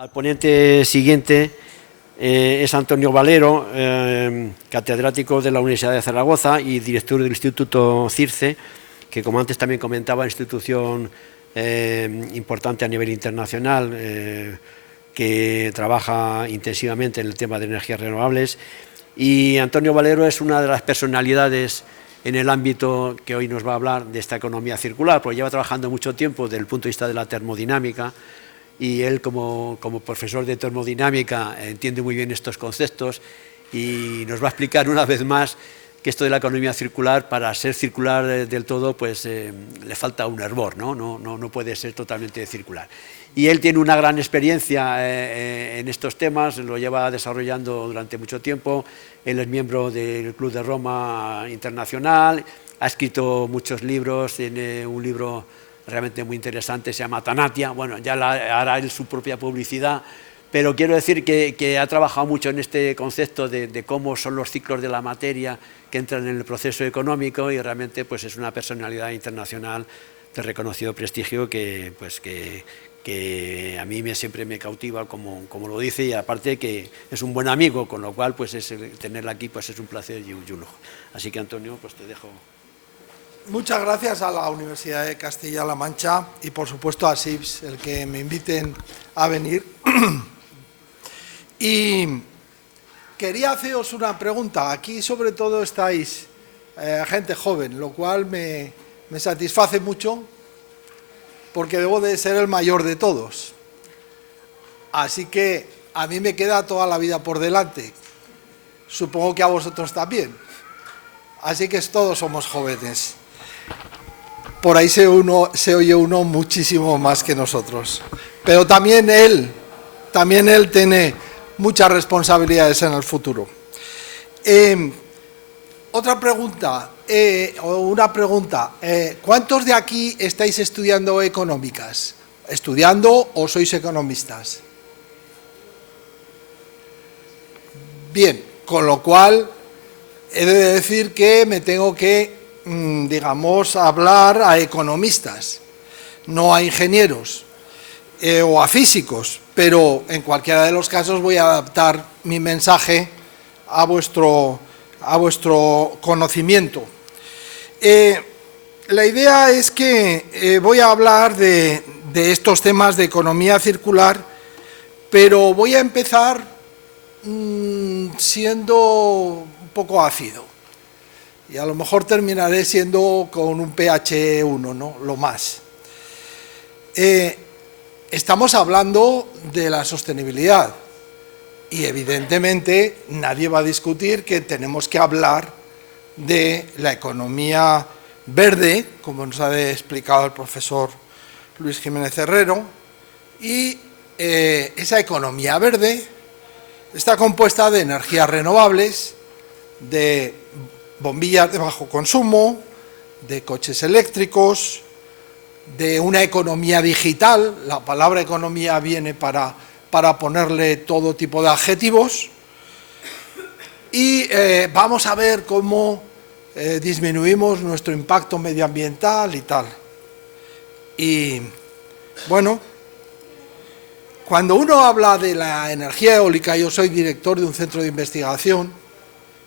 Al ponente siguiente es Antonio Valero, catedrático de la Universidad de Zaragoza y director del Instituto CIRCE, que como antes también comentaba, institución importante a nivel internacional, que trabaja intensivamente en el tema de energías renovables. Y Antonio Valero es una de las personalidades en el ámbito que hoy nos va a hablar de esta economía circular, porque lleva trabajando mucho tiempo desde el punto de vista de la termodinámica, y él como profesor de termodinámica entiende muy bien estos conceptos y nos va a explicar una vez más que esto de la economía circular, para ser circular del todo, pues le falta un hervor, no puede ser totalmente circular. Y él tiene una gran experiencia en estos temas, lo lleva desarrollando durante mucho tiempo. Él es miembro del Club de Roma Internacional, ha escrito muchos libros, tiene un libro realmente muy interesante, se llama Tanatia. Bueno, ya hará él su propia publicidad, pero quiero decir que ha trabajado mucho en este concepto de cómo son los ciclos de la materia que entran en el proceso económico, y realmente pues es una personalidad internacional de reconocido prestigio que a mí siempre me cautiva, como lo dice, y aparte que es un buen amigo, con lo cual pues tenerla aquí pues es un placer y un lujo. Así que, Antonio, pues te dejo. Muchas gracias a la Universidad de Castilla-La Mancha y, por supuesto, a SIPS, el que me inviten a venir. Y quería haceros una pregunta. Aquí, sobre todo, estáis gente joven, lo cual me satisface mucho, porque debo de ser el mayor de todos. Así que a mí me queda toda la vida por delante. Supongo que a vosotros también. Así que todos somos jóvenes. Por ahí se oye uno muchísimo más que nosotros. Pero también él tiene muchas responsabilidades en el futuro. Otra pregunta, ¿cuántos de aquí estáis estudiando económicas? ¿Estudiando o sois economistas? Bien, con lo cual he de decir que me tengo que, digamos, hablar a economistas, no a ingenieros o a físicos, pero en cualquiera de los casos voy a adaptar mi mensaje a vuestro conocimiento. La idea es que voy a hablar de estos temas de economía circular, pero voy a empezar siendo un poco ácido. Y a lo mejor terminaré siendo con un pH 1, ¿no? Lo más. Estamos hablando de la sostenibilidad y evidentemente nadie va a discutir que tenemos que hablar de la economía verde, como nos ha explicado el profesor Luis Jiménez Herrero, y esa economía verde está compuesta de energías renovables, de bombillas de bajo consumo, de coches eléctricos, de una economía digital. La palabra economía viene para ponerle todo tipo de adjetivos, y vamos a ver cómo disminuimos nuestro impacto medioambiental y tal. Y bueno, cuando uno habla de la energía eólica, yo soy director de un centro de investigación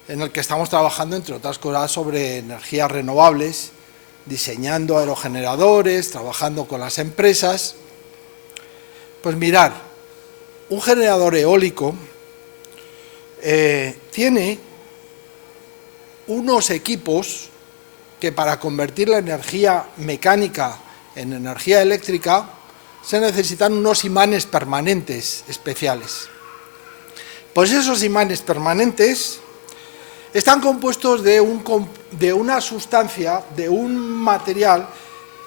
en el que estamos trabajando, entre otras cosas, sobre energías renovables, diseñando aerogeneradores, trabajando con las empresas. Pues mirad, un generador eólico tiene unos equipos que, para convertir la energía mecánica en energía eléctrica, se necesitan unos imanes permanentes especiales. Pues esos imanes permanentes están compuestos de una sustancia, de un material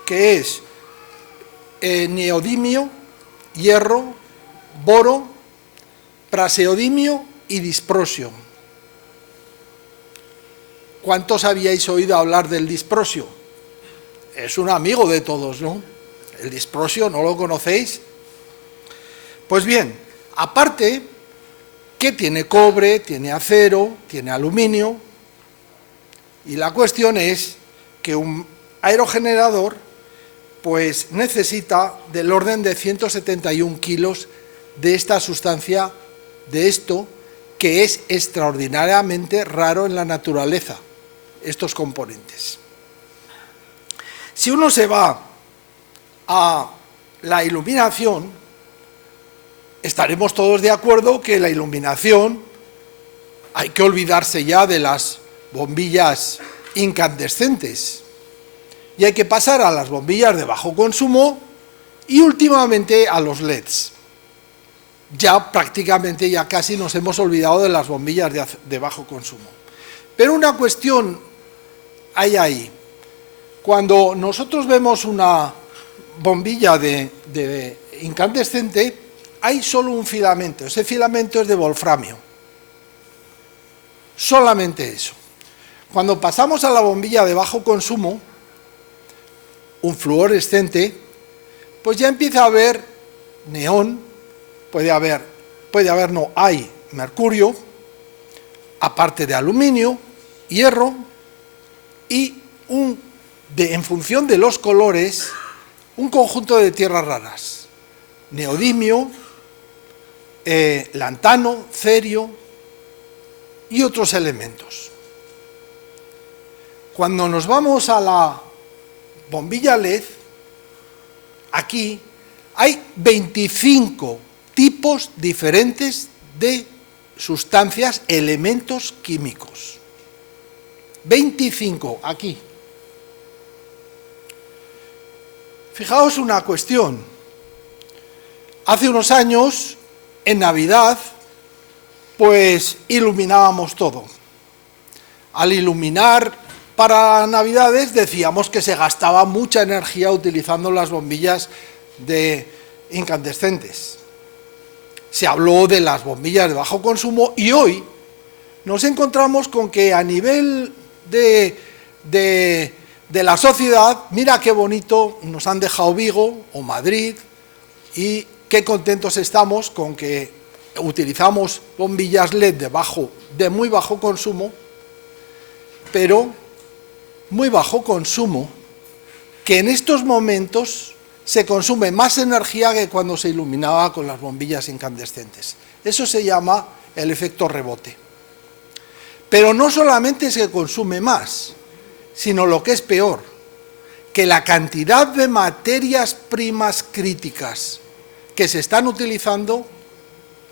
que es neodimio, hierro, boro, praseodimio y disprosio. ¿Cuántos habíais oído hablar del disprosio? Es un amigo de todos, ¿no? El disprosio, ¿no lo conocéis? Pues bien, aparte, que tiene cobre, tiene acero, tiene aluminio, y la cuestión es que un aerogenerador pues necesita del orden de 171 kilos de esta sustancia, de esto que es extraordinariamente raro en la naturaleza, estos componentes. Si uno se va a la iluminación, estaremos todos de acuerdo que la iluminación hay que olvidarse ya de las bombillas incandescentes y hay que pasar a las bombillas de bajo consumo y últimamente a los LEDs. Ya prácticamente, ya casi nos hemos olvidado de las bombillas de bajo consumo. Pero una cuestión hay ahí. Cuando nosotros vemos una bombilla de incandescente, hay solo un filamento. Ese filamento es de wolframio. Solamente eso. Cuando pasamos a la bombilla de bajo consumo, un fluorescente, pues ya empieza a haber neón, hay mercurio, aparte de aluminio, hierro y en función de los colores, un conjunto de tierras raras, neodimio, lantano, cerio y otros elementos. Cuando nos vamos a la bombilla LED, aquí hay 25 tipos diferentes de sustancias, elementos químicos. 25 aquí. Fijaos una cuestión. Hace unos años, en Navidad, pues iluminábamos todo. Al iluminar para Navidades decíamos que se gastaba mucha energía utilizando las bombillas incandescentes. Se habló de las bombillas de bajo consumo y hoy nos encontramos con que a nivel de la sociedad, mira qué bonito nos han dejado Vigo o Madrid y qué contentos estamos con que utilizamos bombillas LED de muy bajo consumo, pero muy bajo consumo, que en estos momentos se consume más energía que cuando se iluminaba con las bombillas incandescentes. Eso se llama el efecto rebote. Pero no solamente se consume más, sino lo que es peor, que la cantidad de materias primas críticas que se están utilizando,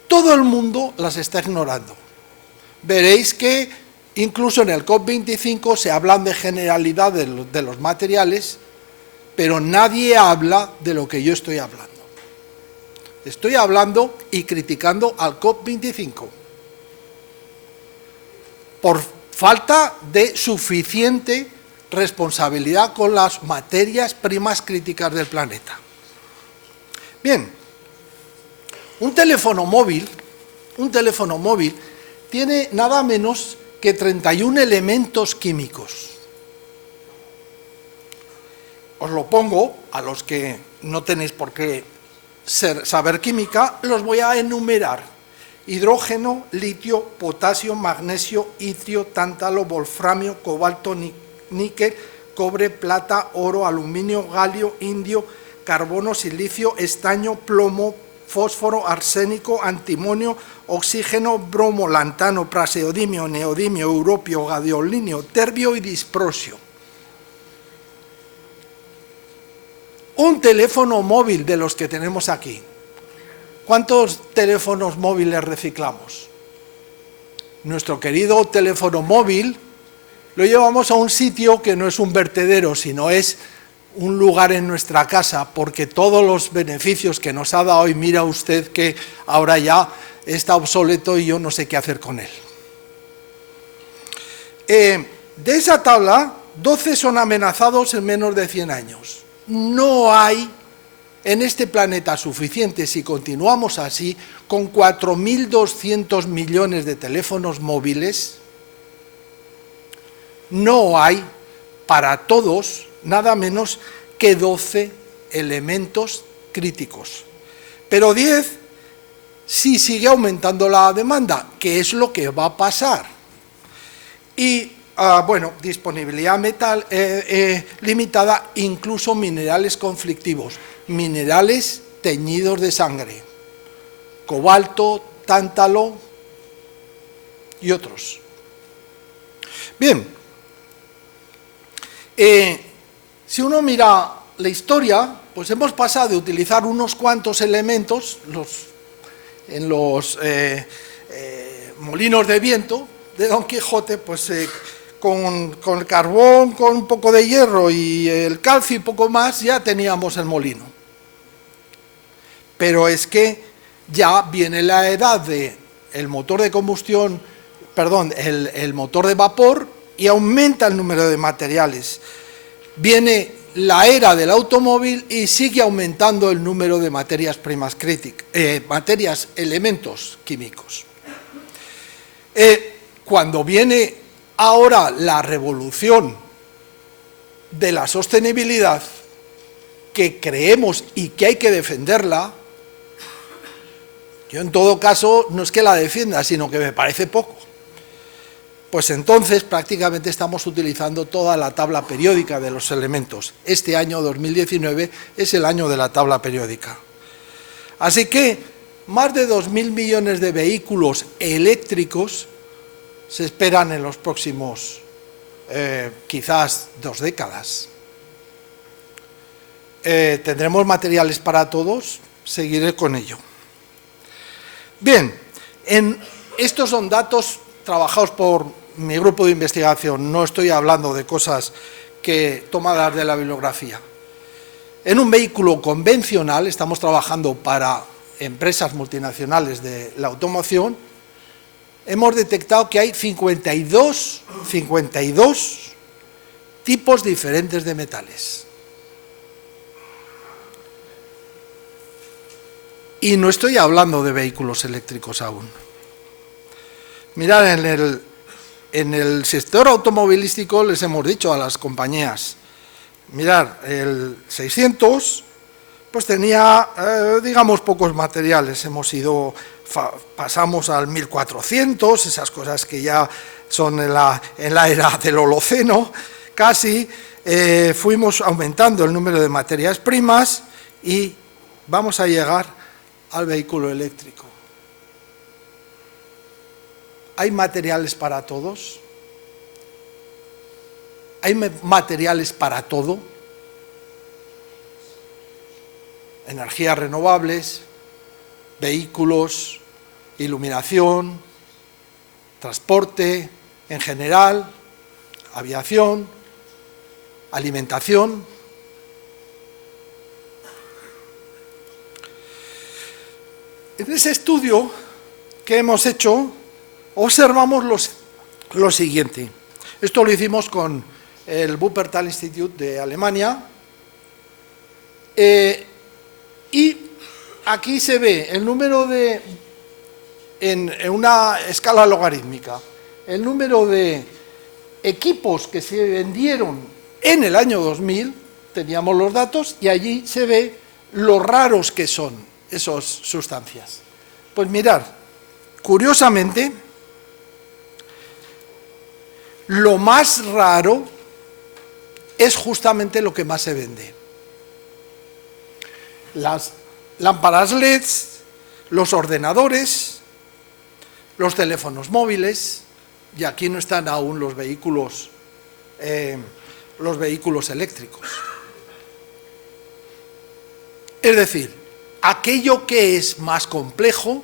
todo el mundo las está ignorando. Veréis que incluso en el COP25 se hablan de generalidad de los materiales, pero nadie habla de lo que yo estoy hablando. Estoy hablando y criticando al COP25 por falta de suficiente responsabilidad con las materias primas críticas del planeta. Bien, un teléfono móvil tiene nada menos que 31 elementos químicos. Os lo pongo, a los que no tenéis por qué saber química, los voy a enumerar. Hidrógeno, litio, potasio, magnesio, itrio, tántalo, wolframio, cobalto, níquel, cobre, plata, oro, aluminio, galio, indio, carbono, silicio, estaño, plomo, fósforo, arsénico, antimonio, oxígeno, bromo, lantano, praseodimio, neodimio, europio, gadiolinio, terbio y disprosio. Un teléfono móvil de los que tenemos aquí. ¿Cuántos teléfonos móviles reciclamos? Nuestro querido teléfono móvil lo llevamos a un sitio que no es un vertedero, sino es un lugar en nuestra casa, porque todos los beneficios que nos ha dado, y mira usted que ahora ya está obsoleto y yo no sé qué hacer con él. De esa tabla, 12 son amenazados en menos de 100 años. No hay en este planeta suficiente, si continuamos así, con 4.200 millones de teléfonos móviles, no hay para todos nada menos que 12 elementos críticos. Pero 10 si sigue aumentando la demanda, que es lo que va a pasar. Y disponibilidad limitada, incluso minerales conflictivos, minerales teñidos de sangre. cobalto, tántalo y otros. Bien, si uno mira la historia, pues hemos pasado de utilizar unos cuantos elementos en los molinos de viento de Don Quijote, pues con el carbón, con un poco de hierro y el calcio y poco más, ya teníamos el molino. Pero es que ya viene la edad del motor de combustión, perdón, el motor de vapor, y aumenta el número de materiales. Viene la era del automóvil y sigue aumentando el número de materias primas críticas, elementos químicos. Cuando viene ahora la revolución de la sostenibilidad, que creemos y que hay que defenderla, yo en todo caso no es que la defienda, sino que me parece poco. Pues entonces prácticamente estamos utilizando toda la tabla periódica de los elementos. Este año 2019 es el año de la tabla periódica. Así que más de 2.000 millones de vehículos eléctricos se esperan en los próximos quizás 2 décadas. ¿Tendremos materiales para todos? Seguiré con ello. Bien, estos son datos trabajados por mi grupo de investigación, no estoy hablando de cosas tomadas de la bibliografía. En un vehículo convencional, estamos trabajando para empresas multinacionales de la automoción, hemos detectado que hay 52 tipos diferentes de metales. Y no estoy hablando de vehículos eléctricos aún. Mirad, en el sector automovilístico les hemos dicho a las compañías, mirad, el 600 pues tenía, digamos, pocos materiales, pasamos al 1400, esas cosas que ya son en la era del Holoceno, casi, fuimos aumentando el número de materias primas y vamos a llegar al vehículo eléctrico. ¿Hay materiales para todos? ¿Hay materiales para todo? Energías renovables, vehículos, iluminación, transporte en general, aviación, alimentación. En ese estudio que hemos hecho, observamos lo siguiente. Esto lo hicimos con el Wuppertal Institute de Alemania. Y aquí se ve el número en una escala logarítmica, el número de equipos que se vendieron en el año 2000, teníamos los datos, y allí se ve lo raros que son esas sustancias. Pues mirad, curiosamente, lo más raro es justamente lo que más se vende. Las lámparas LED, los ordenadores, los teléfonos móviles, y aquí no están aún los vehículos eléctricos. Es decir, aquello que es más complejo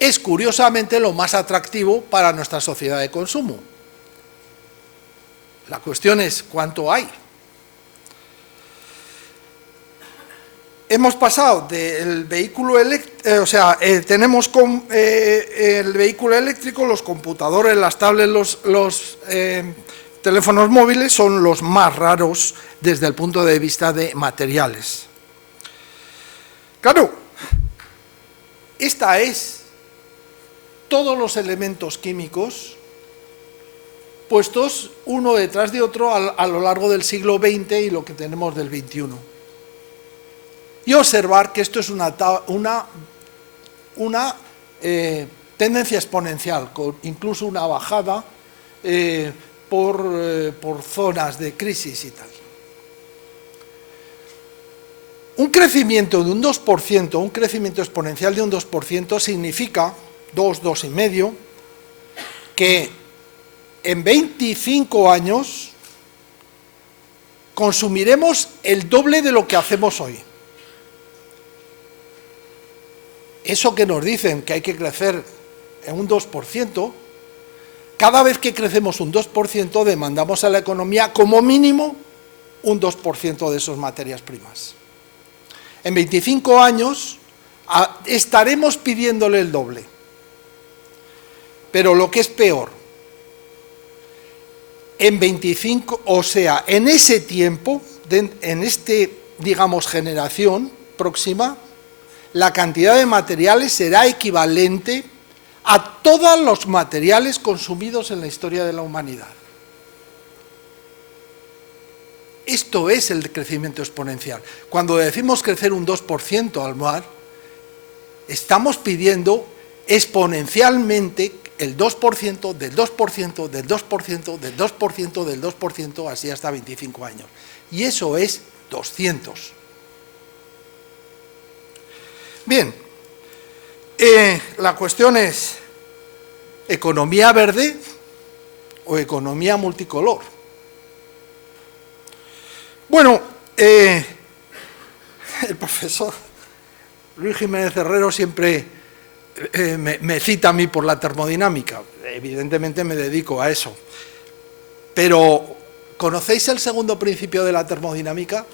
es curiosamente lo más atractivo para nuestra sociedad de consumo. La cuestión es cuánto hay. Hemos pasado del vehículo eléctrico, tenemos el vehículo eléctrico, los computadores, las tablets, los teléfonos móviles son los más raros desde el punto de vista de materiales. Claro, esta es todos los elementos químicos puestos uno detrás de otro a lo largo del siglo XX y lo que tenemos del XXI. Y observar que esto es una tendencia exponencial, con incluso una bajada por zonas de crisis y tal. Un crecimiento de un 2%, un crecimiento exponencial de un 2% significa, 2,5, que en 25 años consumiremos el doble de lo que hacemos hoy. Eso que nos dicen que hay que crecer en un 2%, cada vez que crecemos un 2%, demandamos a la economía como mínimo un 2% de esas materias primas. En 25 años estaremos pidiéndole el doble. Pero lo que es peor, en 25, o sea, en ese tiempo, en este, digamos, generación próxima, la cantidad de materiales será equivalente a todos los materiales consumidos en la historia de la humanidad. Esto es el crecimiento exponencial. Cuando decimos crecer un 2% anual, estamos pidiendo exponencialmente el 2%, del 2%, del 2%, del 2%, del 2%, así hasta 25 años. Y eso es 200. Bien, la cuestión es, ¿economía verde o economía multicolor? Bueno, el profesor Luis Jiménez Herrero siempre me cita a mí por la termodinámica. Evidentemente me dedico a eso. Pero, ¿conocéis el segundo principio de la termodinámica?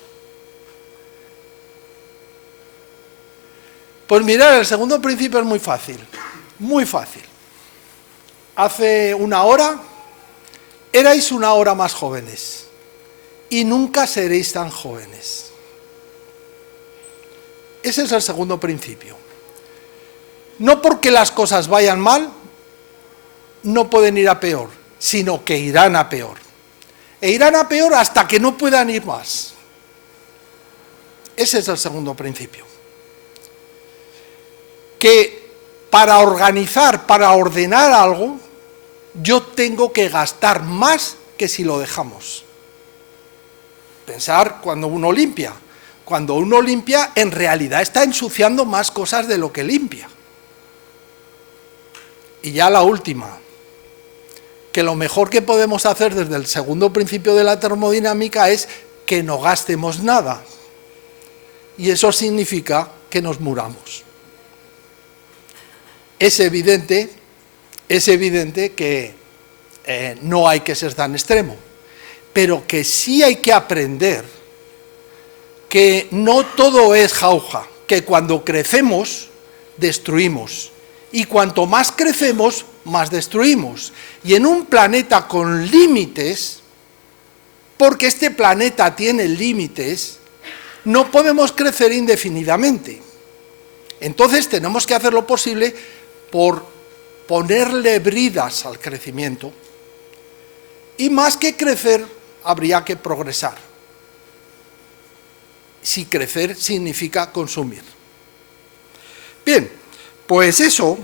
Pues mirad, el segundo principio es muy fácil, muy fácil. Hace una hora, erais una hora más jóvenes y nunca seréis tan jóvenes. Ese es el segundo principio. No porque las cosas vayan mal, no pueden ir a peor, sino que irán a peor. E irán a peor hasta que no puedan ir más. Ese es el segundo principio. Que para organizar, para ordenar algo, yo tengo que gastar más que si lo dejamos. Pensar cuando uno limpia. Cuando uno limpia, en realidad está ensuciando más cosas de lo que limpia. Y ya la última, que lo mejor que podemos hacer desde el segundo principio de la termodinámica es que no gastemos nada. Y eso significa que nos muramos. Es evidente que no hay que ser tan extremo, pero que sí hay que aprender que no todo es jauja, que cuando crecemos, destruimos, y cuanto más crecemos, más destruimos. Y en un planeta con límites, porque este planeta tiene límites, no podemos crecer indefinidamente. Entonces tenemos que hacer lo posible por ponerle bridas al crecimiento, y más que crecer, habría que progresar. Si crecer significa consumir. Bien, pues eso,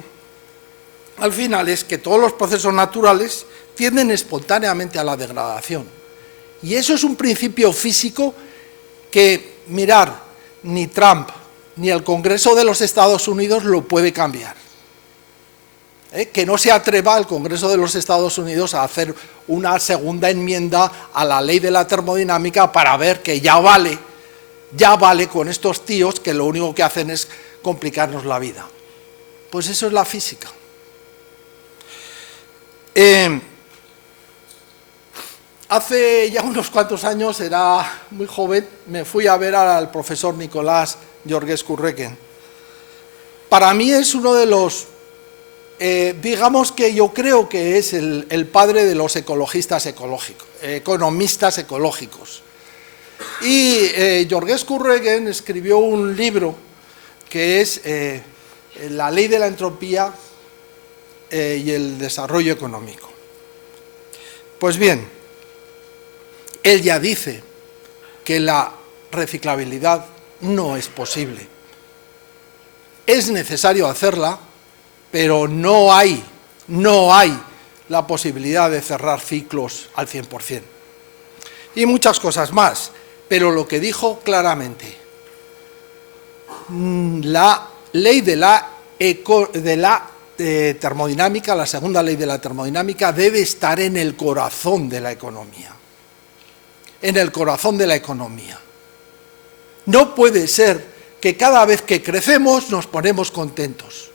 al final, es que todos los procesos naturales tienden espontáneamente a la degradación. Y eso es un principio físico que, mirar, ni Trump ni el Congreso de los Estados Unidos lo puede cambiar. Que no se atreva el Congreso de los Estados Unidos a hacer una segunda enmienda a la ley de la termodinámica para ver que ya vale con estos tíos que lo único que hacen es complicarnos la vida. Pues eso es la física. Hace ya unos cuantos años, era muy joven, me fui a ver al profesor Nicolás Georgescu-Requen. Para mí es uno de los, digamos que yo creo que es el padre de los ecologistas ecológicos, economistas ecológicos. Y Georgescu-Requen escribió un libro que es La ley de la entropía y el desarrollo económico. Pues bien, él ya dice que la reciclabilidad no es posible. Es necesario hacerla, pero no hay la posibilidad de cerrar ciclos al 100%. Y muchas cosas más, pero lo que dijo claramente, la ley de la termodinámica, la segunda ley de la termodinámica, debe estar en el corazón de la economía. En el corazón de la economía. No puede ser que cada vez que crecemos nos ponemos contentos,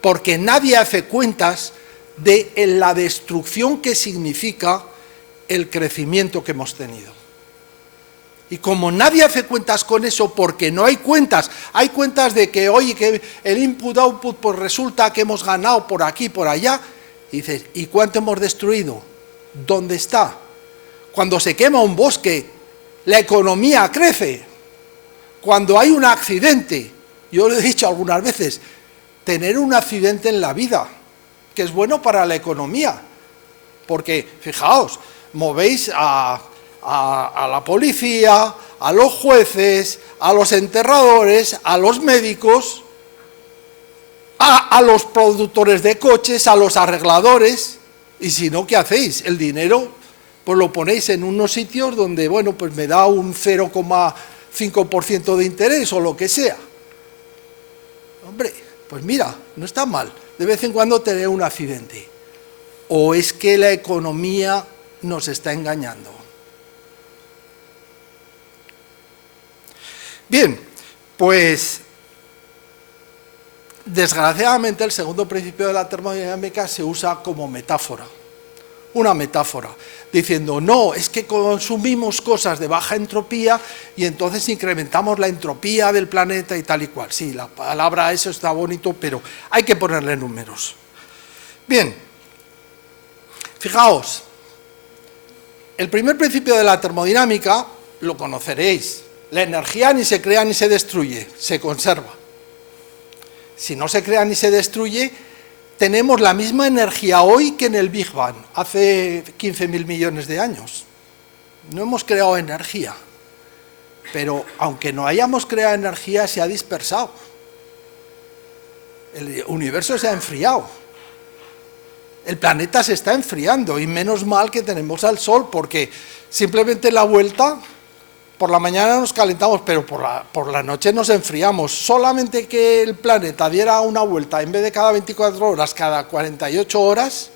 porque nadie hace cuentas de la destrucción que significa el crecimiento que hemos tenido. Y como nadie hace cuentas con eso, porque no hay cuentas de que, oye, que el input-output, pues resulta que hemos ganado por aquí, por allá, y dices, ¿y cuánto hemos destruido? ¿Dónde está? Cuando se quema un bosque, la economía crece. Cuando hay un accidente, yo lo he dicho algunas veces, tener un accidente en la vida, que es bueno para la economía, porque, fijaos, movéis a la policía, a los jueces, a los enterradores, a los médicos, a los productores de coches, a los arregladores, y si no, ¿qué hacéis? El dinero, pues lo ponéis en unos sitios donde, bueno, pues me da un 0,5% de interés o lo que sea. Hombre, pues mira, no está mal, de vez en cuando tener un accidente. ¿O es que la economía nos está engañando? Bien, pues desgraciadamente el segundo principio de la termodinámica se usa como metáfora, una metáfora, diciendo, no, es que consumimos cosas de baja entropía y entonces incrementamos la entropía del planeta y tal y cual. Sí, la palabra eso está bonito, pero hay que ponerle números. Bien, fijaos, el primer principio de la termodinámica lo conoceréis. La energía ni se crea ni se destruye, se conserva. Si no se crea ni se destruye, tenemos la misma energía hoy que en el Big Bang, hace 15.000 millones de años. No hemos creado energía, pero aunque no hayamos creado energía, se ha dispersado. El universo se ha enfriado. El planeta se está enfriando y menos mal que tenemos al Sol, porque simplemente la vuelta, por la mañana nos calentamos, pero por la noche nos enfriamos. Solamente que el planeta diera una vuelta, en vez de cada 24 horas, cada 48 horas,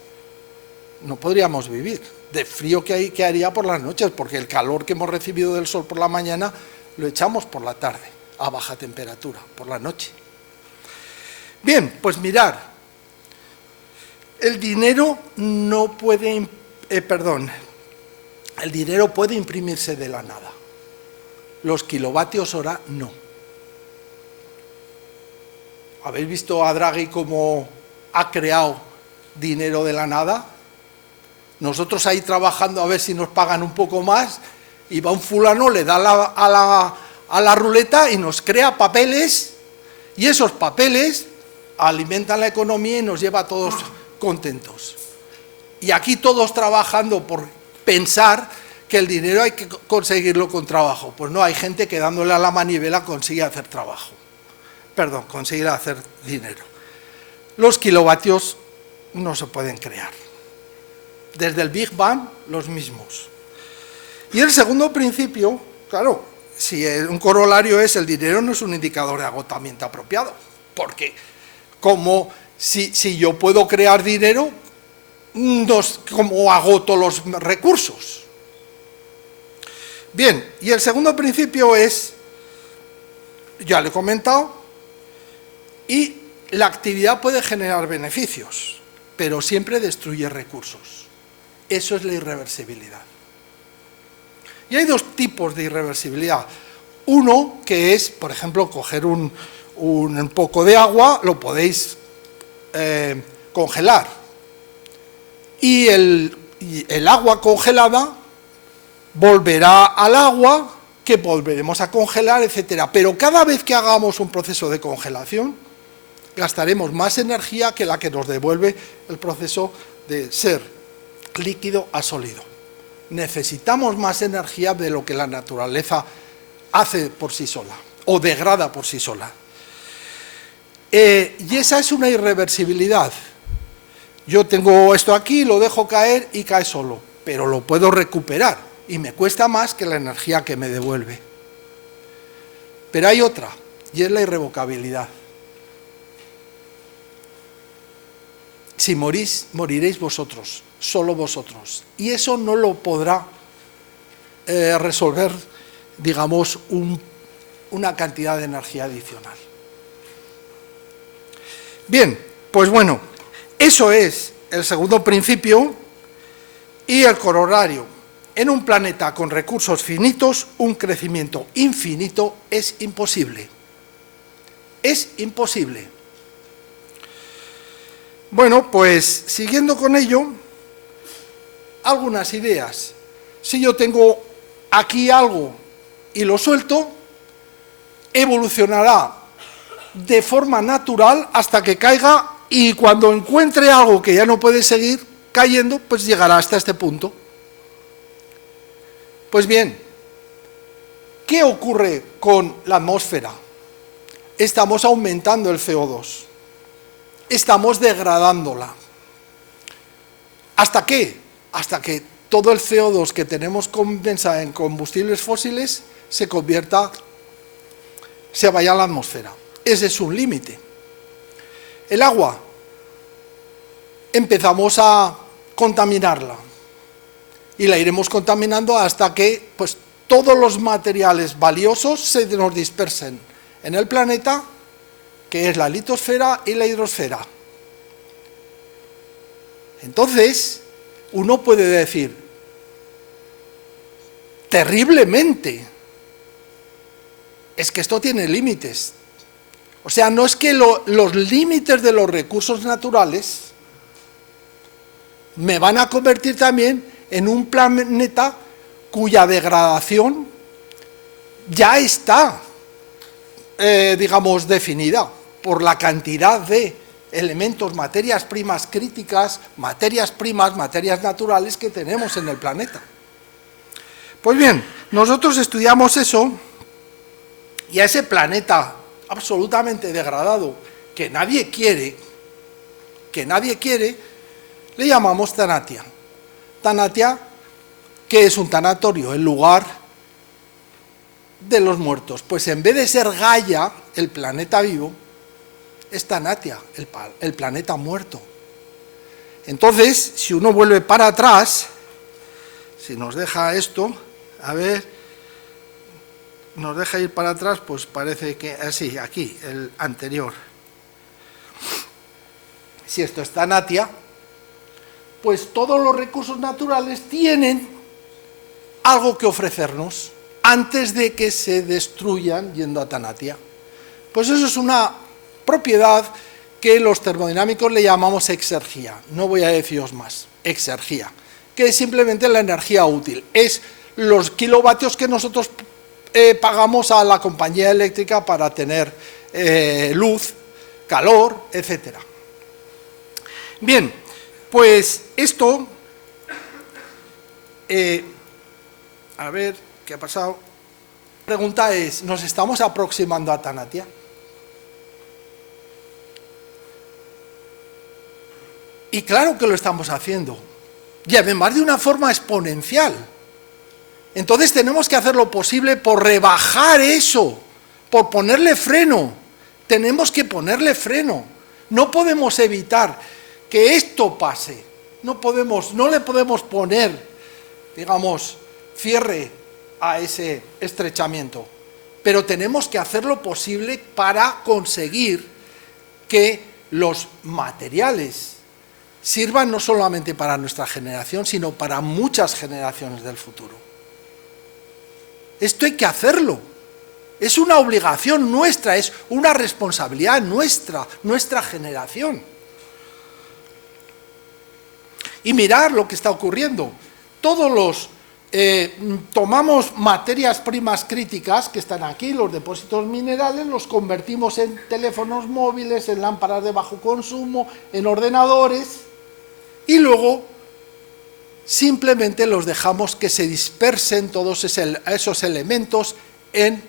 no podríamos vivir. De frío que haría por las noches, porque el calor que hemos recibido del Sol por la mañana lo echamos por la tarde, a baja temperatura, por la noche. Bien, pues mirad, el dinero no puede, el dinero puede imprimirse de la nada. Los kilovatios hora no. ¿Habéis visto a Draghi cómo ha creado dinero de la nada? Nosotros ahí trabajando a ver si nos pagan un poco más, y va un fulano, le da a la ruleta y nos crea papeles, y esos papeles alimentan la economía y nos lleva a todos contentos. Y aquí todos trabajando por pensar que el dinero hay que conseguirlo con trabajo. Pues no, hay gente que dándole a la manivela consigue hacer trabajo. Perdón, conseguir hacer dinero. Los kilovatios no se pueden crear. Desde el Big Bang, los mismos. Y el segundo principio, claro, si un corolario es el dinero no es un indicador de agotamiento apropiado. Porque como si yo puedo crear dinero, ¿cómo agoto los recursos? Bien, y el segundo principio es, ya lo he comentado, y la actividad puede generar beneficios, pero siempre destruye recursos. Eso es la irreversibilidad. Y hay dos tipos de irreversibilidad. Uno que es, por ejemplo, coger un poco de agua, lo podéis congelar. Y el agua congelada volverá al agua, que volveremos a congelar, etcétera. Pero cada vez que hagamos un proceso de congelación, gastaremos más energía que la que nos devuelve el proceso de ser líquido a sólido. Necesitamos más energía de lo que la naturaleza hace por sí sola, o degrada por sí sola. Y esa es una irreversibilidad. Yo tengo esto aquí, lo dejo caer y cae solo, pero lo puedo recuperar. Y me cuesta más que la energía que me devuelve. Pero hay otra, y es la irrevocabilidad. Si morís, moriréis vosotros, solo vosotros. Y eso no lo podrá resolver, digamos, una cantidad de energía adicional. Bien, pues bueno, eso es el segundo principio y el corolario. En un planeta con recursos finitos, un crecimiento infinito es imposible. Es imposible. Bueno, pues siguiendo con ello, algunas ideas. Si yo tengo aquí algo y lo suelto, evolucionará de forma natural hasta que caiga, y cuando encuentre algo que ya no puede seguir cayendo, pues llegará hasta este punto. Pues bien, ¿qué ocurre con la atmósfera? Estamos aumentando el CO2, estamos degradándola. ¿Hasta qué? Hasta que todo el CO2 que tenemos condensado en combustibles fósiles se vaya a la atmósfera. Ese es un límite. El agua, empezamos a contaminarla y la iremos contaminando hasta que pues, todos los materiales valiosos se nos dispersen en el planeta, que es la litosfera y la hidrosfera. Entonces, uno puede decir, terriblemente, es que esto tiene límites. O sea, no es que los límites de los recursos naturales me van a convertir también en un planeta cuya degradación ya está, digamos, definida por la cantidad de elementos, materias primas críticas, materias naturales que tenemos en el planeta. Pues bien, nosotros estudiamos eso, y a ese planeta absolutamente degradado que nadie quiere, le llamamos Tanatia. Tanatia, ¿qué es un tanatorio? El lugar de los muertos. Pues en vez de ser Gaia, el planeta vivo, es Tanatia, el planeta muerto. Entonces, si uno vuelve para atrás, si nos deja esto, a ver, nos deja ir para atrás, pues parece que así, aquí, el anterior. Si esto es Tanatia, pues todos los recursos naturales tienen algo que ofrecernos antes de que se destruyan yendo a Tanatia. Pues eso es una propiedad que los termodinámicos le llamamos exergía. No voy a deciros más, exergía, que es simplemente la energía útil. Es los kilovatios que nosotros pagamos a la compañía eléctrica para tener luz, calor, etc. Bien, pues esto, a ver, ¿qué ha pasado? La pregunta es, ¿nos estamos aproximando a Tanatia? Y claro que lo estamos haciendo, y además de una forma exponencial. Entonces tenemos que hacer lo posible por rebajar eso, por ponerle freno. Tenemos que ponerle freno. No podemos evitar que esto pase. No le podemos poner, digamos, cierre a ese estrechamiento. Pero tenemos que hacer lo posible para conseguir que los materiales sirvan no solamente para nuestra generación, sino para muchas generaciones del futuro. Esto hay que hacerlo. Es una obligación nuestra, es una responsabilidad nuestra generación. Y mirar lo que está ocurriendo. Tomamos materias primas críticas que están aquí, los depósitos minerales, los convertimos en teléfonos móviles, en lámparas de bajo consumo, en ordenadores, y luego simplemente los dejamos que se dispersen todos esos elementos en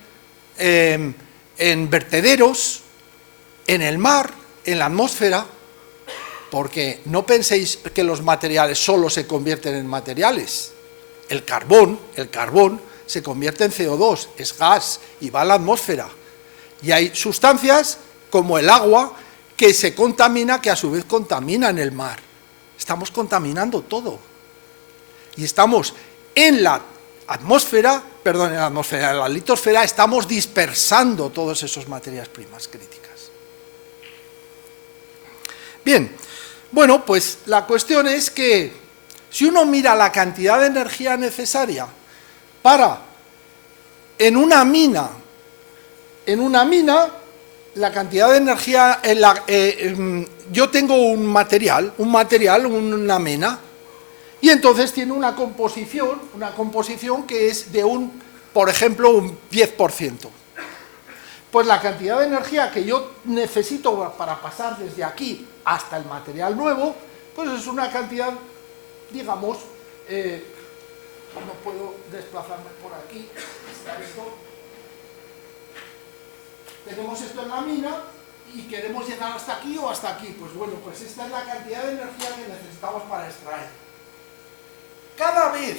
vertederos, en el mar, en la atmósfera, porque no penséis que los materiales solo se convierten en materiales. El carbón se convierte en CO2, es gas y va a la atmósfera. Y hay sustancias, como el agua, que se contamina, que a su vez contaminan el mar. Estamos contaminando todo. Y estamos en la atmósfera, perdón, en la litosfera, estamos dispersando todas esas materias primas críticas. Bien, bueno, pues la cuestión es que si uno mira la cantidad de energía necesaria para, en una mina, la cantidad de energía, yo tengo un material, una mena, y entonces tiene una composición que es de por ejemplo, un 10%. Pues la cantidad de energía que yo necesito para pasar desde aquí hasta el material nuevo, pues es una cantidad, digamos, no puedo desplazarme por aquí, está esto. Tenemos esto en la mina y queremos llegar hasta aquí o hasta aquí. Pues bueno, pues esta es la cantidad de energía que necesitamos para extraer. Cada vez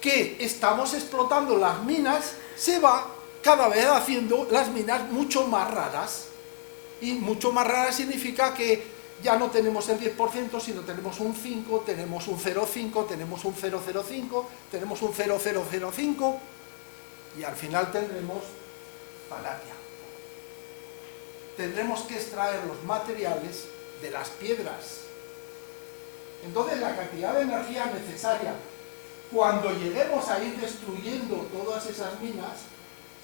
que estamos explotando las minas, se va cada vez haciendo las minas mucho más raras. Y mucho más raras significa que ya no tenemos el 10%, sino tenemos un 5, tenemos un 0,5, tenemos un 0,05, tenemos un 0,005 y al final tendremos paladia. Tendremos que extraer los materiales de las piedras. Entonces la cantidad de energía necesaria cuando lleguemos a ir destruyendo todas esas minas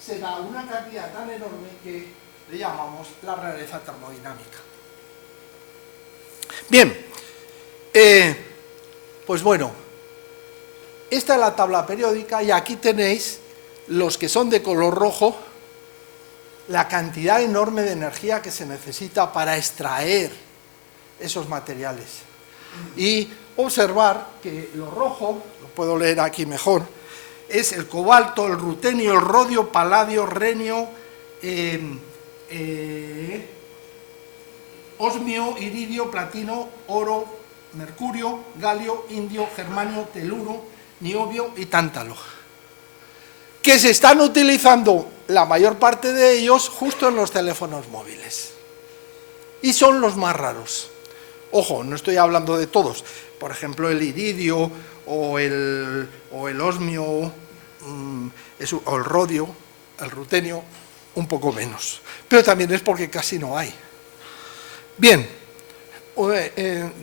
será una cantidad tan enorme que le llamamos la rareza termodinámica. Bien, pues bueno, esta es la tabla periódica y aquí tenéis los que son de color rojo, la cantidad enorme de energía que se necesita para extraer esos materiales. Y observar que lo rojo, lo puedo leer aquí mejor, es el cobalto, el rutenio, el rodio, paladio, renio, osmio, iridio, platino, oro, mercurio, galio, indio, germanio, teluro, niobio y tántalo, que se están utilizando la mayor parte de ellos justo en los teléfonos móviles. Y son los más raros. Ojo, no estoy hablando de todos. Por ejemplo, el iridio o el osmio o el rodio, el rutenio, un poco menos. Pero también es porque casi no hay. Bien,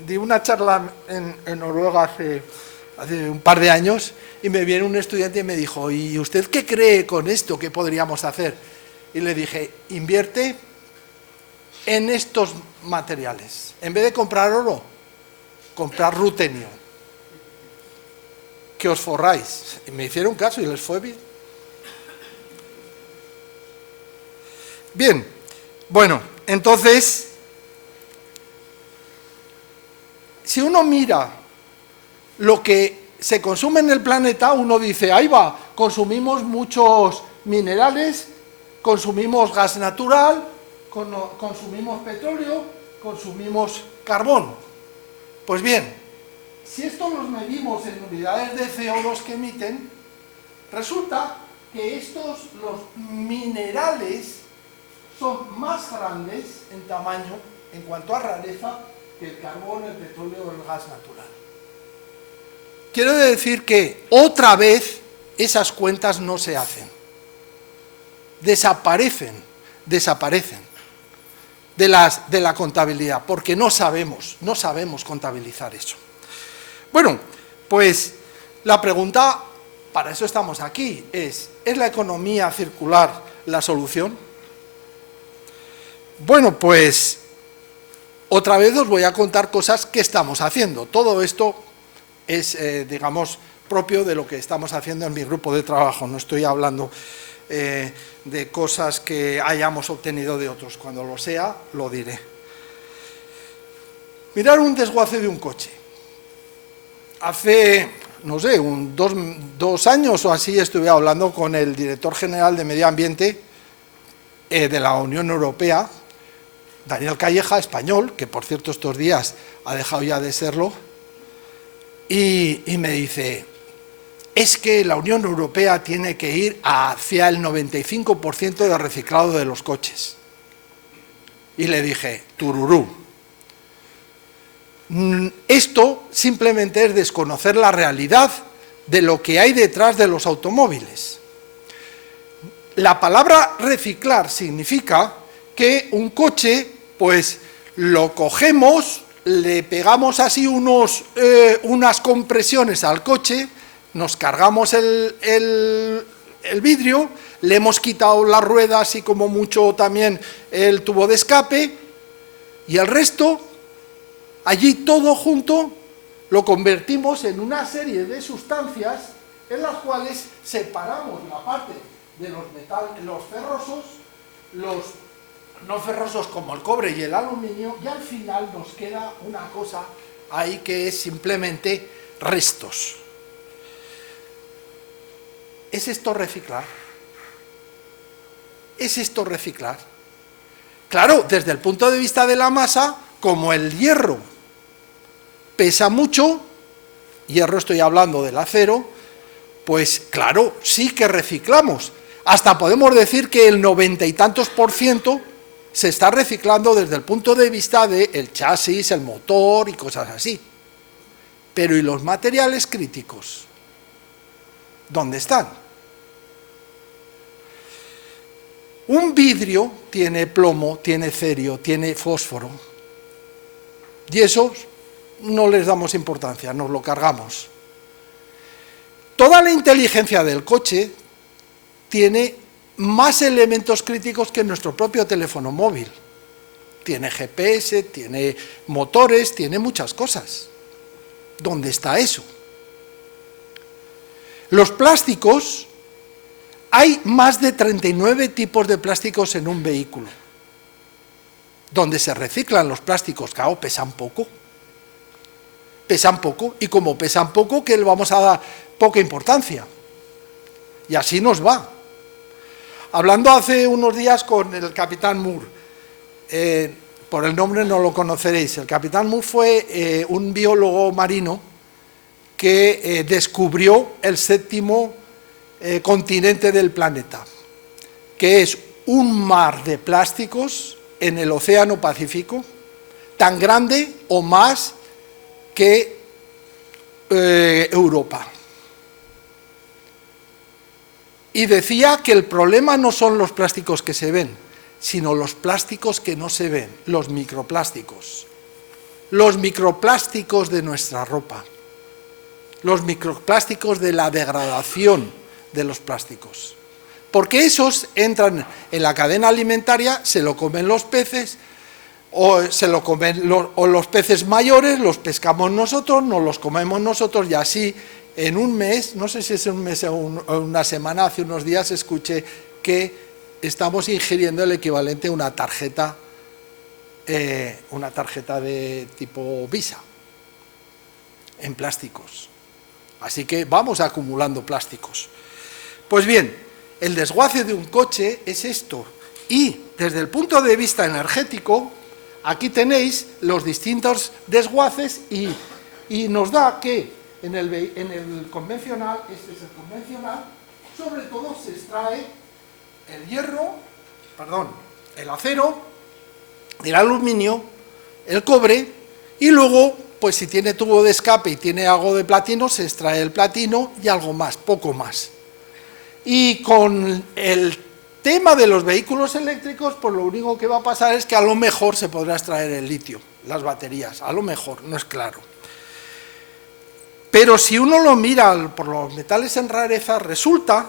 di una charla en Noruega hace un par de años y me viene un estudiante y me dijo, ¿y usted qué cree con esto? ¿Qué podríamos hacer? Y le dije, invierte en estos materiales. En vez de comprar oro, comprar rutenio. Que os forráis. Y me hicieron caso y les fue bien. Bien, bueno, entonces, si uno mira lo que se consume en el planeta, uno dice, ahí va, consumimos muchos minerales, consumimos gas natural, consumimos petróleo, consumimos carbón. Pues bien, si esto los medimos en unidades de CO2 que emiten, resulta que los minerales, son más grandes en tamaño, en cuanto a rareza, que el carbón, el petróleo o el gas natural. Quiero decir que otra vez esas cuentas no se hacen. Desaparecen de la contabilidad, porque no sabemos contabilizar eso. Bueno, pues la pregunta, para eso estamos aquí, ¿es la economía circular la solución? Bueno, pues otra vez os voy a contar cosas que estamos haciendo. Todo esto es, digamos, propio de lo que estamos haciendo en mi grupo de trabajo. No estoy hablando de cosas que hayamos obtenido de otros. Cuando lo sea, lo diré. Mirar un desguace de un coche. Hace, no sé, dos años o así estuve hablando con el director general de Medio Ambiente de la Unión Europea, Daniel Calleja, español, que por cierto estos días ha dejado ya de serlo, y me dice, es que la Unión Europea tiene que ir hacia el 95% de reciclado de los coches. Y le dije, tururú. Esto simplemente es desconocer la realidad de lo que hay detrás de los automóviles. La palabra reciclar significa que un coche, pues lo cogemos, le pegamos así unas compresiones al coche, nos cargamos el vidrio, le hemos quitado las ruedas y como mucho también el tubo de escape, y el resto, allí todo junto, lo convertimos en una serie de sustancias en las cuales separamos la parte de los ferrosos, los no ferrosos como el cobre y el aluminio, y al final nos queda una cosa ahí que es simplemente restos. ¿Es esto reciclar? ¿Es esto reciclar? Claro, desde el punto de vista de la masa, como el hierro pesa mucho, hierro estoy hablando del acero, pues claro, sí que reciclamos. Hasta podemos decir que el 90 y tantos % se está reciclando desde el punto de vista del chasis, el motor y cosas así. Pero ¿y los materiales críticos? ¿Dónde están? Un vidrio tiene plomo, tiene cerio, tiene fósforo. Y eso no les damos importancia, nos lo cargamos. Toda la inteligencia del coche tiene más elementos críticos que nuestro propio teléfono móvil. Tiene GPS, tiene motores, tiene muchas cosas. ¿Dónde está eso? Los plásticos, hay más de 39 tipos de plásticos en un vehículo. Donde se reciclan los plásticos, claro, pesan poco. Pesan poco, y como pesan poco, que le vamos a dar poca importancia. Y así nos va. Hablando hace unos días con el capitán Moore, por el nombre no lo conoceréis, el capitán Moore fue un biólogo marino que descubrió el 7º continente del planeta, que es un mar de plásticos en el Océano Pacífico, tan grande o más que Europa. Y decía que el problema no son los plásticos que se ven, sino los plásticos que no se ven, los microplásticos. Los microplásticos de nuestra ropa, los microplásticos de la degradación de los plásticos. Porque esos entran en la cadena alimentaria, se lo comen los peces, o se lo comen los peces mayores, los pescamos nosotros, nos los comemos nosotros, y así en un mes, no sé si es un mes o una semana, hace unos días escuché que estamos ingiriendo el equivalente a una tarjeta de tipo Visa, en plásticos. Así que vamos acumulando plásticos. Pues bien, el desguace de un coche es esto. Y desde el punto de vista energético, aquí tenéis los distintos desguaces y nos da que en el convencional, este es el convencional, sobre todo se extrae el acero, el aluminio, el cobre, y luego, pues si tiene tubo de escape y tiene algo de platino, se extrae el platino y algo más, poco más. Y con el tema de los vehículos eléctricos, pues lo único que va a pasar es que a lo mejor se podrá extraer el litio, las baterías, a lo mejor, no es claro. Pero si uno lo mira por los metales en rareza, resulta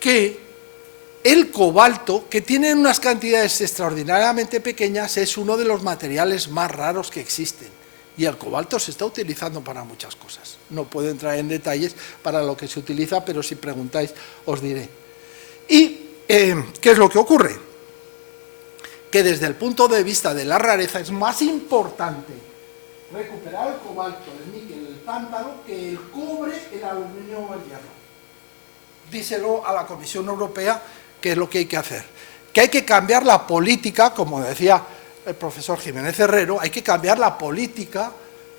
que el cobalto, que tiene unas cantidades extraordinariamente pequeñas, es uno de los materiales más raros que existen. Y el cobalto se está utilizando para muchas cosas. No puedo entrar en detalles para lo que se utiliza, pero si preguntáis os diré. ¿Y qué es lo que ocurre? Que desde el punto de vista de la rareza es más importante recuperar el cobalto, el níquel, el tántalo, que el cobre, el aluminio o el hierro. Díselo a la Comisión Europea qué es lo que hay que hacer. Que hay que cambiar la política, como decía el profesor Jiménez Herrero, hay que cambiar la política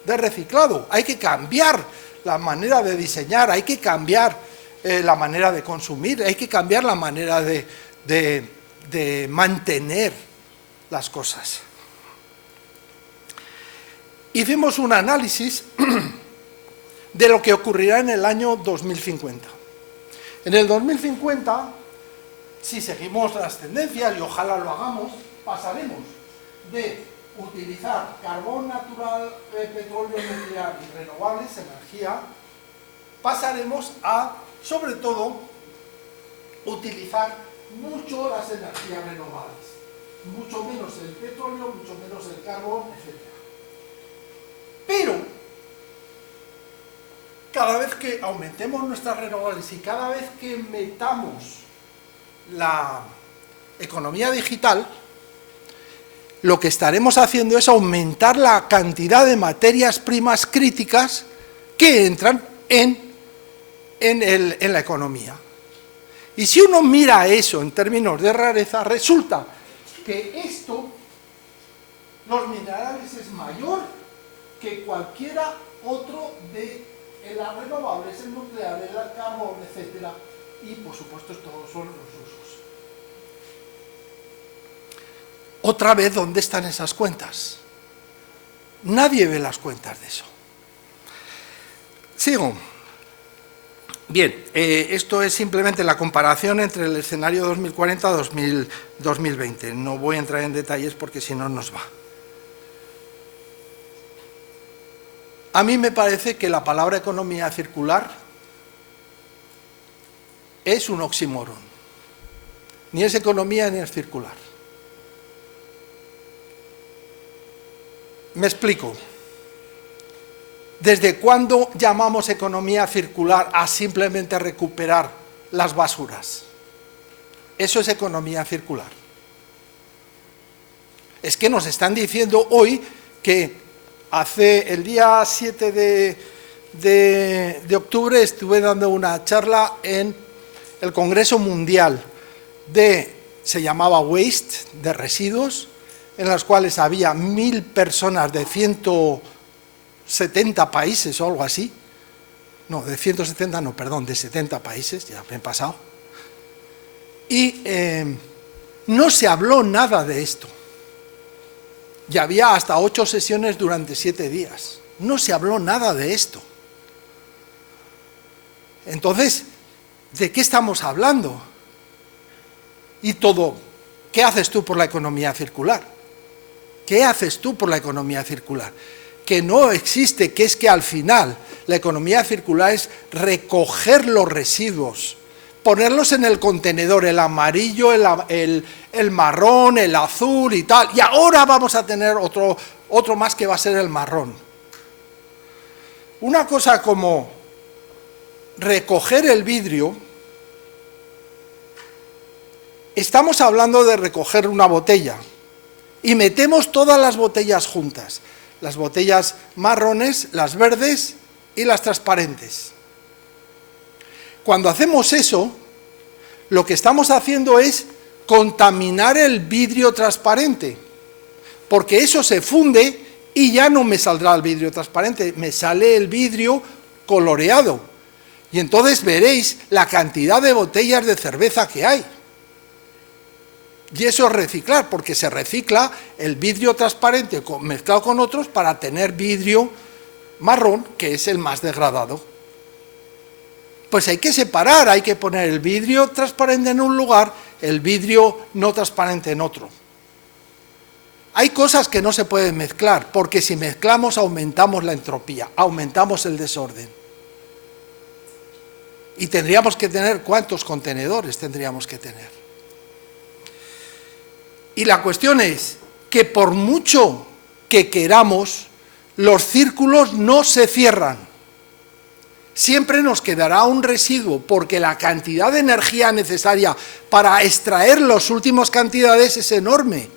de reciclado, hay que cambiar la manera de diseñar, hay que cambiar la manera de consumir, hay que cambiar la manera de mantener las cosas. Hicimos un análisis de lo que ocurrirá en el año 2050. En el 2050, si seguimos las tendencias, y ojalá lo hagamos, pasaremos de utilizar carbón natural, petróleo nuclear y renovables, energía, pasaremos a, sobre todo, utilizar mucho las energías renovables, mucho menos el petróleo, mucho menos el carbón, etc. Pero, cada vez que aumentemos nuestras renovables y cada vez que metamos la economía digital, lo que estaremos haciendo es aumentar la cantidad de materias primas críticas que entran en la economía. Y si uno mira eso en términos de rareza, resulta que esto, los minerales, es mayor que cualquiera otro de las renovables, el nuclear, el carbón, etc. Y, por supuesto, todos son los usos. Otra vez, ¿dónde están esas cuentas? Nadie ve las cuentas de eso. Sigo. Bien, esto es simplemente la comparación entre el escenario 2040-2020. No voy a entrar en detalles porque si no nos va. A mí me parece que la palabra economía circular es un oxímoron. Ni es economía ni es circular. Me explico. ¿Desde cuándo llamamos economía circular a simplemente recuperar las basuras? Eso es economía circular. Es que nos están diciendo hoy que el día 7 de octubre estuve dando una charla en el Congreso Mundial se llamaba Waste, de residuos, en las cuales había 1000 personas de 170 países o algo así. No, de 170 no, perdón, de 70 países, ya me he pasado. Y no se habló nada de esto. Y había hasta 8 sesiones durante 7 días. No se habló nada de esto. Entonces, ¿de qué estamos hablando? Y todo, ¿qué haces tú por la economía circular? ¿Qué haces tú por la economía circular? Que no existe, que es que al final la economía circular es recoger los residuos, ponerlos en el contenedor, el amarillo, el marrón, el azul y tal, y ahora vamos a tener otro más que va a ser el marrón. Una cosa como recoger el vidrio, estamos hablando de recoger una botella y metemos todas las botellas juntas, las botellas marrones, las verdes y las transparentes. Cuando hacemos eso, lo que estamos haciendo es contaminar el vidrio transparente, porque eso se funde y ya no me saldrá el vidrio transparente, me sale el vidrio coloreado. Y entonces veréis la cantidad de botellas de cerveza que hay. Y eso es reciclar, porque se recicla el vidrio transparente mezclado con otros para tener vidrio marrón, que es el más degradado. Pues hay que separar, hay que poner el vidrio transparente en un lugar, el vidrio no transparente en otro. Hay cosas que no se pueden mezclar, porque si mezclamos aumentamos la entropía, aumentamos el desorden. Y tendríamos que tener, ¿cuántos contenedores tendríamos que tener? Y la cuestión es que por mucho que queramos, los círculos no se cierran. Siempre nos quedará un residuo, porque la cantidad de energía necesaria para extraer las últimas cantidades es enorme.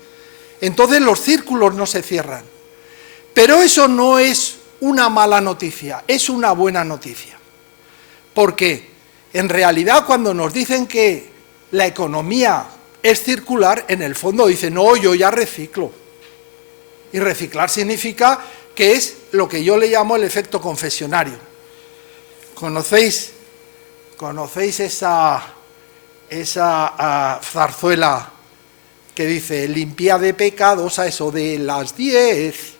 Entonces los círculos no se cierran. Pero eso no es una mala noticia, es una buena noticia. Porque en realidad cuando nos dicen que la economía es circular, en el fondo dicen, no, yo ya reciclo. Y reciclar significa que es lo que yo le llamo el efecto confesionario. ¿Conocéis esa zarzuela que dice limpia de pecados a eso de las 10?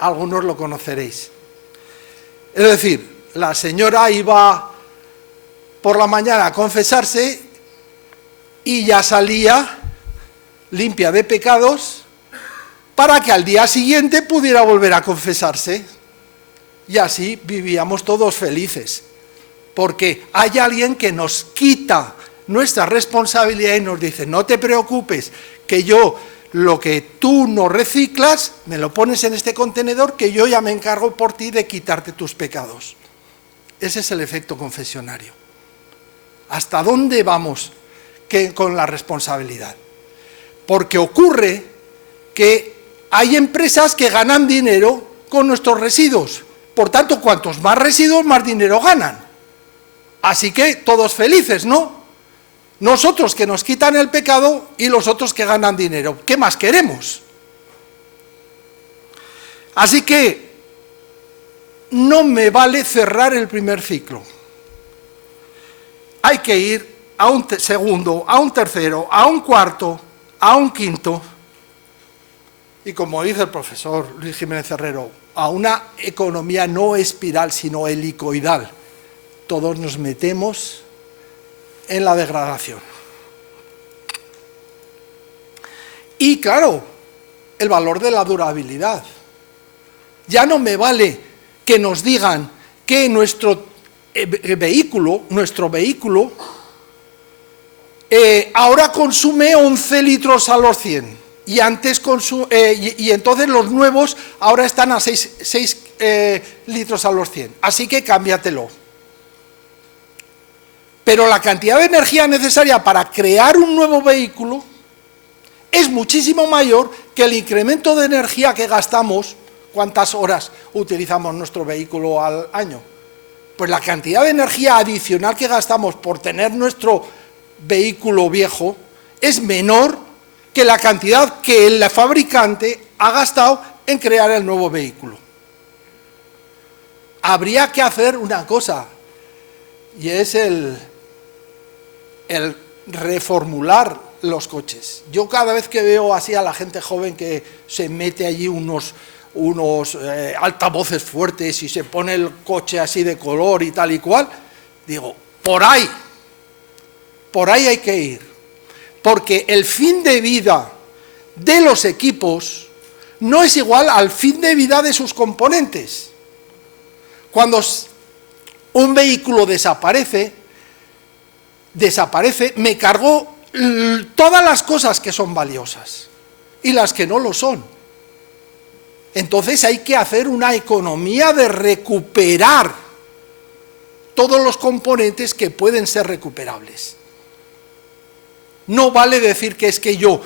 Algunos lo conoceréis. Es decir, la señora iba por la mañana a confesarse y ya salía limpia de pecados para que al día siguiente pudiera volver a confesarse. Y así vivíamos todos felices, porque hay alguien que nos quita nuestra responsabilidad y nos dice, no te preocupes, que yo lo que tú no reciclas, me lo pones en este contenedor, que yo ya me encargo por ti de quitarte tus pecados. Ese es el efecto confesionario. ¿Hasta dónde vamos con la responsabilidad? Porque ocurre que hay empresas que ganan dinero con nuestros residuos. Por tanto, cuantos más residuos, más dinero ganan. Así que todos felices, ¿no? Nosotros que nos quitan el pecado y los otros que ganan dinero. ¿Qué más queremos? Así que no me vale cerrar el primer ciclo. Hay que ir a un segundo, a un tercero, a un cuarto, a un quinto. Y como dice el profesor Luis Jiménez Herrero, a una economía no espiral, sino helicoidal. Todos nos metemos en la degradación. Y claro, el valor de la durabilidad. Ya no me vale que nos digan que nuestro vehículo ahora consume 11 litros a los 100 y antes y entonces los nuevos ahora están a 6 litros a los 100, así que cámbiatelo. Pero la cantidad de energía necesaria para crear un nuevo vehículo es muchísimo mayor que el incremento de energía que gastamos. ¿Cuántas horas utilizamos nuestro vehículo al año? Pues la cantidad de energía adicional que gastamos por tener nuestro vehículo viejo es menor que la cantidad que el fabricante ha gastado en crear el nuevo vehículo. Habría que hacer una cosa, y es el reformular los coches. Yo cada vez que veo así a la gente joven que se mete allí unos altavoces fuertes y se pone el coche así de color y tal y cual, digo, por ahí hay que ir, porque el fin de vida de los equipos no es igual al fin de vida de sus componentes. Cuando un vehículo desaparece, me cargo todas las cosas que son valiosas y las que no lo son. Entonces hay que hacer una economía de recuperar todos los componentes que pueden ser recuperables. No vale decir que es que yo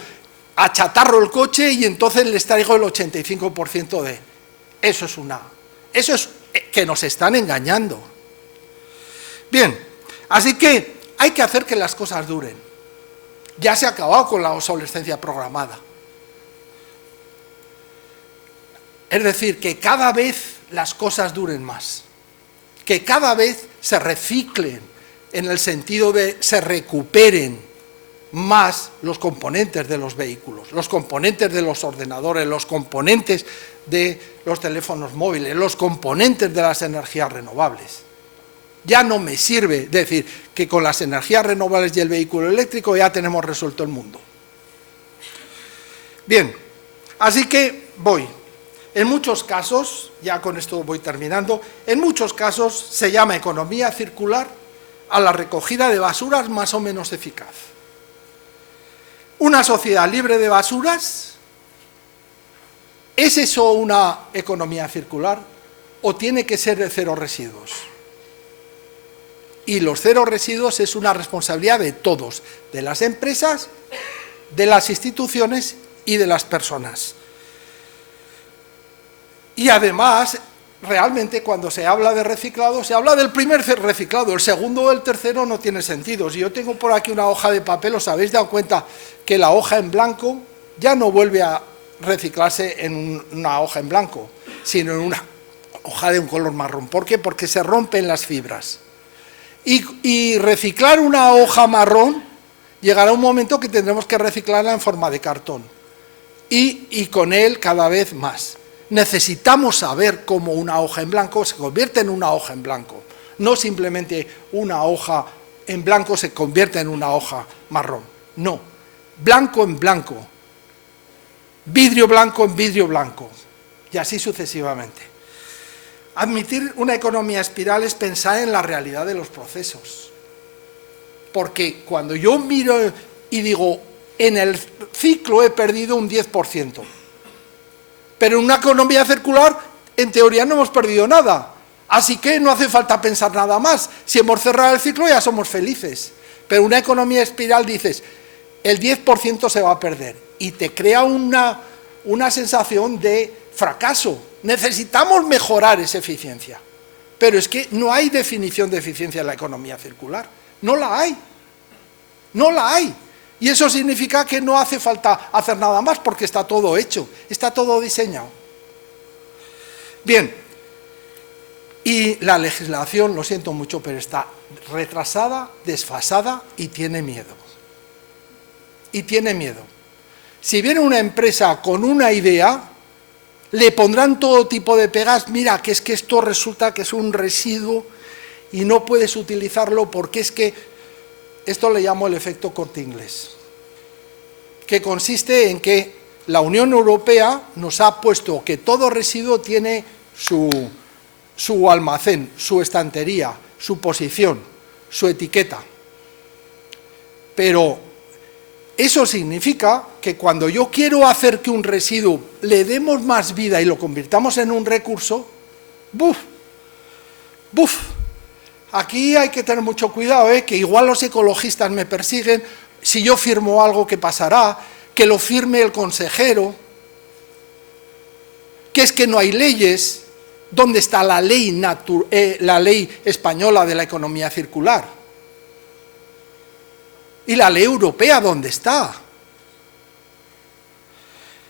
achatarro el coche y entonces les traigo el 85% de... Eso es que nos están engañando. Bien, así que hay que hacer que las cosas duren. Ya se ha acabado con la obsolescencia programada. Es decir, que cada vez las cosas duren más, que cada vez se reciclen en el sentido de se recuperen más los componentes de los vehículos, los componentes de los ordenadores, los componentes de los teléfonos móviles, los componentes de las energías renovables. Ya no me sirve decir que con las energías renovables y el vehículo eléctrico ya tenemos resuelto el mundo. Bien, así que voy. En muchos casos, ya con esto voy terminando, en muchos casos se llama economía circular a la recogida de basuras más o menos eficaz. ¿Una sociedad libre de basuras? ¿Es eso una economía circular o tiene que ser de cero residuos? Y los cero residuos es una responsabilidad de todos, de las empresas, de las instituciones y de las personas. Y además, realmente cuando se habla de reciclado, se habla del primer reciclado, el segundo o el tercero no tiene sentido. Si yo tengo por aquí una hoja de papel, ¿os habéis dado cuenta que la hoja en blanco ya no vuelve a reciclarse en una hoja en blanco, sino en una hoja de un color marrón. ¿Por qué? Porque se rompen las fibras. Y reciclar una hoja marrón, llegará un momento que tendremos que reciclarla en forma de cartón. Y con él cada vez más. Necesitamos saber cómo una hoja en blanco se convierte en una hoja en blanco. No simplemente una hoja en blanco se convierte en una hoja marrón. No, blanco en blanco. Vidrio blanco en vidrio blanco. Y así sucesivamente. Admitir una economía espiral es pensar en la realidad de los procesos. Porque cuando yo miro y digo, en el ciclo he perdido un 10%, pero en una economía circular, en teoría no hemos perdido nada. Así que no hace falta pensar nada más. Si hemos cerrado el ciclo ya somos felices. Pero en una economía espiral dices, el 10% se va a perder. Y te crea una sensación de fracaso. Necesitamos mejorar esa eficiencia. Pero es que no hay definición de eficiencia en la economía circular. No la hay. No la hay. Y eso significa que no hace falta hacer nada más porque está todo hecho, está todo diseñado. Bien, y la legislación, lo siento mucho, pero está retrasada, desfasada y tiene miedo. Y tiene miedo. Si viene una empresa con una idea, le pondrán todo tipo de pegas. Mira, que es que esto resulta que es un residuo y no puedes utilizarlo porque es que... Esto le llamo el efecto Corte Inglés, que consiste en que la Unión Europea nos ha puesto que todo residuo tiene su almacén, su estantería, su posición, su etiqueta. Pero eso significa que cuando yo quiero hacer que un residuo le demos más vida y lo convirtamos en un recurso, ¡buf! Aquí hay que tener mucho cuidado, que igual los ecologistas me persiguen, si yo firmo algo, ¿qué pasará? Que lo firme el consejero, que es que no hay leyes. ¿Dónde está la ley española de la economía circular? ¿Y la ley europea dónde está?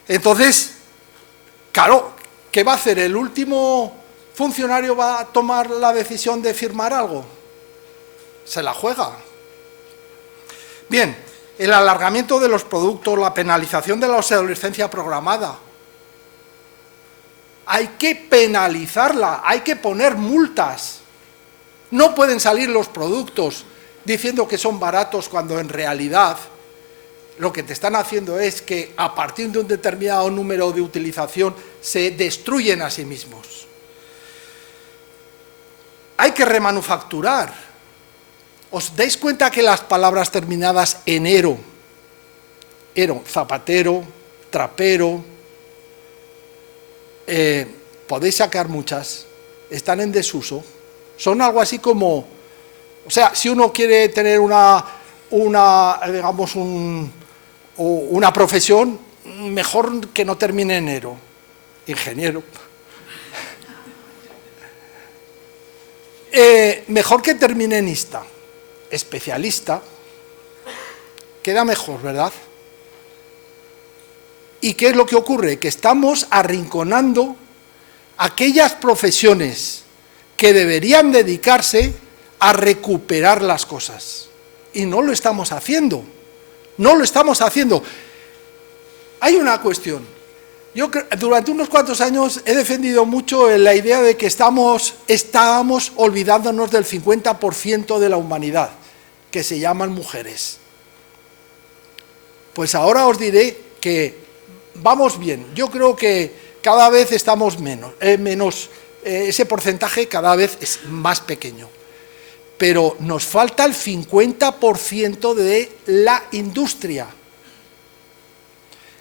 Entonces, claro, ¿qué va a hacer? ¿El último funcionario va a tomar la decisión de firmar algo? Se la juega. Bien, el alargamiento de los productos, la penalización de la obsolescencia programada. Hay que penalizarla, hay que poner multas. No pueden salir los productos diciendo que son baratos cuando en realidad lo que te están haciendo es que a partir de un determinado número de utilización se destruyen a sí mismos. Hay que remanufacturar. ¿Os dais cuenta que las palabras terminadas en ero, zapatero, trapero, podéis sacar muchas, están en desuso? Son algo así como, o sea, si uno quiere tener una profesión, mejor que no termine en ero, ingeniero. Mejor que termine en ista, especialista, queda mejor, ¿verdad? ¿Y qué es lo que ocurre? Que estamos arrinconando aquellas profesiones que deberían dedicarse a recuperar las cosas. Y no lo estamos haciendo. No lo estamos haciendo. Hay una cuestión. Yo durante unos cuantos años he defendido mucho la idea de que estábamos olvidándonos del 50% de la humanidad, que se llaman mujeres. Pues ahora os diré que vamos bien. Yo creo que cada vez estamos menos, ese porcentaje cada vez es más pequeño. Pero nos falta el 50% de la industria.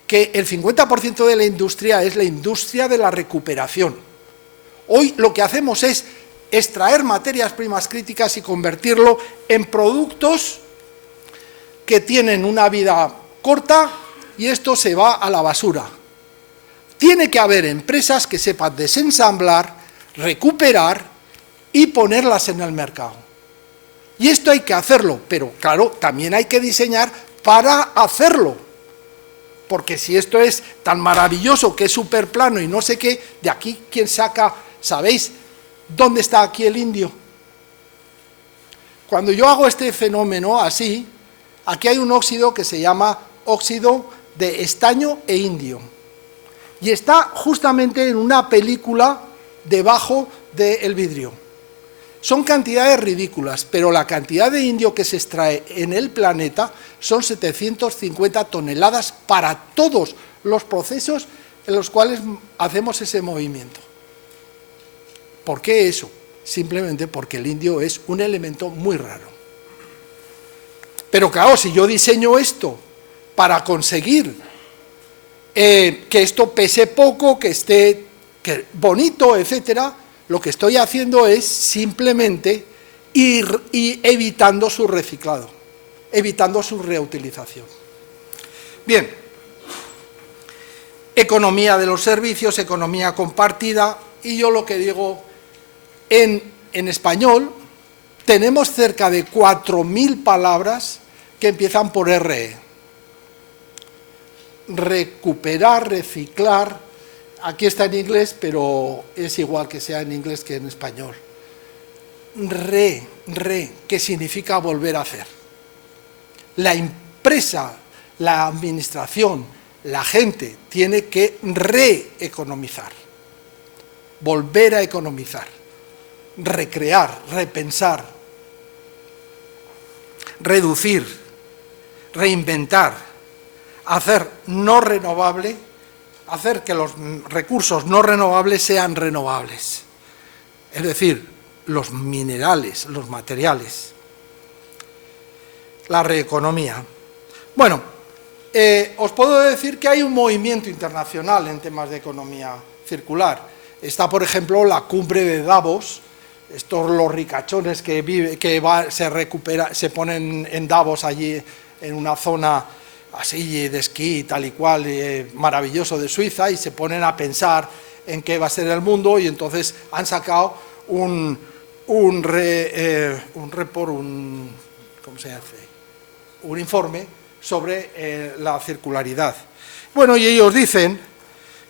Que el 50% de la industria es la industria de la recuperación. Hoy lo que hacemos es extraer materias primas críticas y convertirlo en productos que tienen una vida corta y esto se va a la basura. Tiene que haber empresas que sepan desensamblar, recuperar y ponerlas en el mercado. Y esto hay que hacerlo, pero claro, también hay que diseñar para hacerlo. porque si esto es tan maravilloso, que es súper plano y no sé qué, de aquí, ¿quién saca? ¿Sabéis dónde está aquí el indio? Cuando yo hago este fenómeno así, aquí hay un óxido que se llama óxido de estaño e indio, y está justamente en una película debajo del vidrio. Son cantidades ridículas, pero la cantidad de indio que se extrae en el planeta son 750 toneladas para todos los procesos en los cuales hacemos ese movimiento. ¿Por qué eso? Simplemente porque el indio es un elemento muy raro. Pero claro, si yo diseño esto para conseguir que esto pese poco, que esté bonito, etcétera, lo que estoy haciendo es simplemente ir evitando su reciclado, evitando su reutilización. Bien, economía de los servicios, economía compartida, y yo lo que digo, en español tenemos cerca de 4.000 palabras que empiezan por RE. Recuperar, reciclar, aquí está en inglés, pero es igual que sea en inglés que en español. Que significa volver a hacer. La empresa, la administración, la gente tiene que reeconomizar, volver a economizar, recrear, repensar, reducir, reinventar, hacer no renovable, hacer que los recursos no renovables sean renovables, es decir, los minerales, los materiales. La reeconomía. Bueno, os puedo decir que hay un movimiento internacional en temas de economía circular. Está, por ejemplo, la cumbre de Davos, estos los ricachones se ponen en Davos allí en una zona así de esquí, tal y cual, maravilloso de Suiza, y se ponen a pensar en qué va a ser el mundo, y entonces han sacado un informe sobre la circularidad. Bueno, y ellos dicen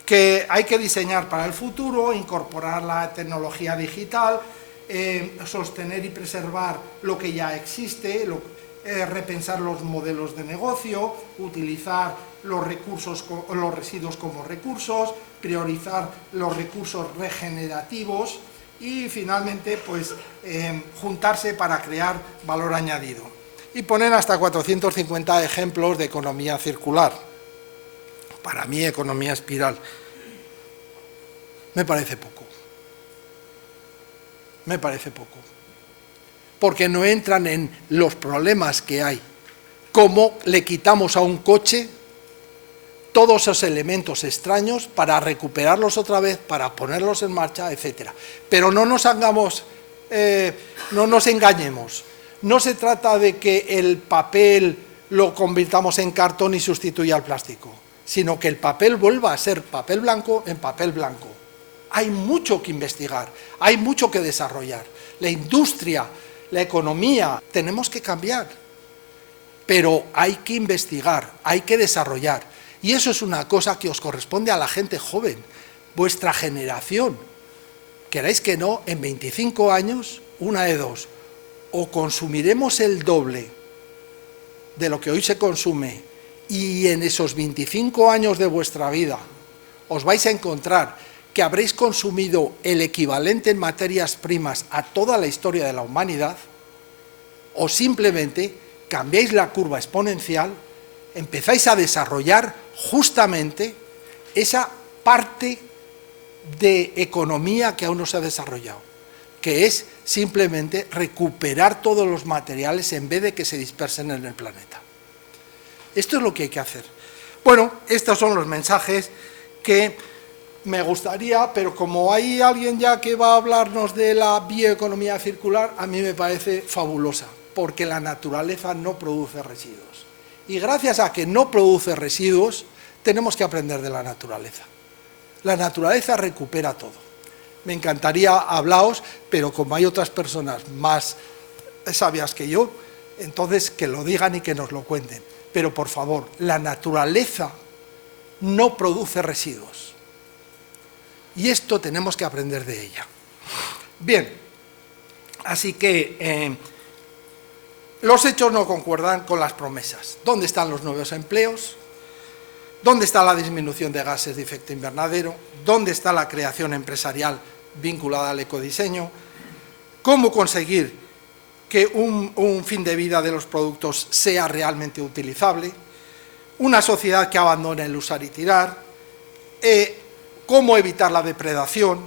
que hay que diseñar para el futuro, incorporar la tecnología digital, sostener y preservar lo que ya existe, repensar los modelos de negocio, utilizar los residuos como recursos, priorizar los recursos regenerativos y finalmente pues juntarse para crear valor añadido. Y ponen hasta 450 ejemplos de economía circular. Para mí, economía espiral me parece poco. Me parece poco. Porque no entran en los problemas que hay. Cómo le quitamos a un coche todos esos elementos extraños para recuperarlos otra vez, para ponerlos en marcha, etc. Pero no nos engañemos. No se trata de que el papel lo convirtamos en cartón y sustituya al plástico, sino que el papel vuelva a ser papel blanco en papel blanco. Hay mucho que investigar, hay mucho que desarrollar. La industria, la economía, tenemos que cambiar, pero hay que investigar, hay que desarrollar. Y eso es una cosa que os corresponde a la gente joven, vuestra generación. Queráis que no, en 25 años, una de dos, o consumiremos el doble de lo que hoy se consume, y en esos 25 años de vuestra vida os vais a encontrar que habréis consumido el equivalente en materias primas a toda la historia de la humanidad, o simplemente cambiáis la curva exponencial, empezáis a desarrollar justamente esa parte de economía que aún no se ha desarrollado, que es simplemente recuperar todos los materiales en vez de que se dispersen en el planeta. Esto es lo que hay que hacer. Bueno, estos son los mensajes que me gustaría, pero como hay alguien ya que va a hablarnos de la bioeconomía circular, a mí me parece fabulosa, porque la naturaleza no produce residuos. Y gracias a que no produce residuos, tenemos que aprender de la naturaleza. La naturaleza recupera todo. Me encantaría hablaros, pero como hay otras personas más sabias que yo, entonces que lo digan y que nos lo cuenten. Pero por favor, la naturaleza no produce residuos. Y esto tenemos que aprender de ella. Bien, así que los hechos no concuerdan con las promesas. ¿Dónde están los nuevos empleos? ¿Dónde está la disminución de gases de efecto invernadero? ¿Dónde está la creación empresarial vinculada al ecodiseño? ¿Cómo conseguir que un fin de vida de los productos sea realmente utilizable? Una sociedad que abandone el usar y tirar. ¿Cómo evitar la depredación?